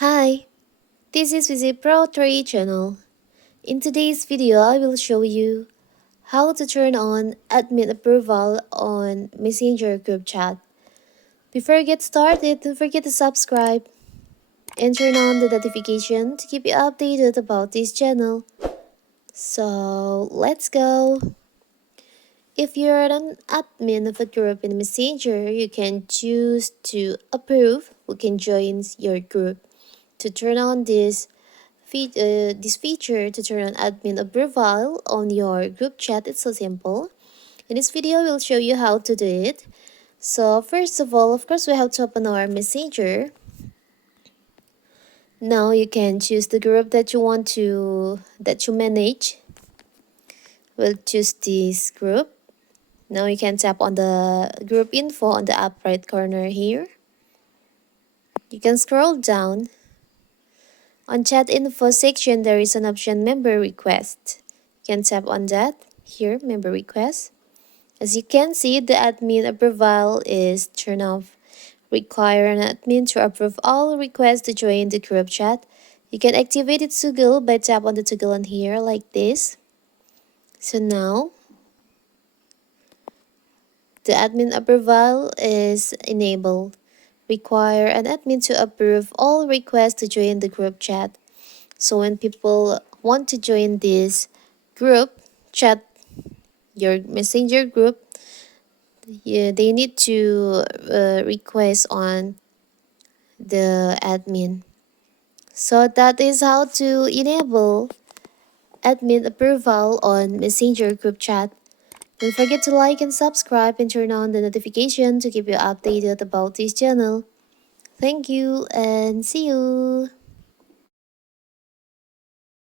Hi, this is Visit Pro 3 channel. In today's video, I will show you how to turn on admin approval on Messenger group chat. Before I get started, don't forget to subscribe and turn on the notification to keep you updated about this channel. So, let's go. If you're an admin of a group in Messenger, you can choose to approve who can join your group. To turn on this feature to turn on admin approval on your group chat, it's so simple. In this video, we'll show you how to do it. So first of all, of course, we have to open our messenger. Now you can choose the group that you manage. We'll choose this group. Now you can tap on the group info on the up right corner here. You can scroll down. On chat info section, there is an option member request. You can tap on that here, member request. As you can see, the admin approval is turned off. Require an admin to approve all requests to join the group chat. You can activate it toggle by tap on the toggle on here like this. So now, the admin approval is enabled. Require an admin to approve all requests to join the group chat. So when people want to join this group chat, your messenger group, they need to request on the admin. So that is how to enable admin approval on messenger group chat. Don't forget to like and subscribe and turn on the notification to keep you updated about this channel. Thank you and see you.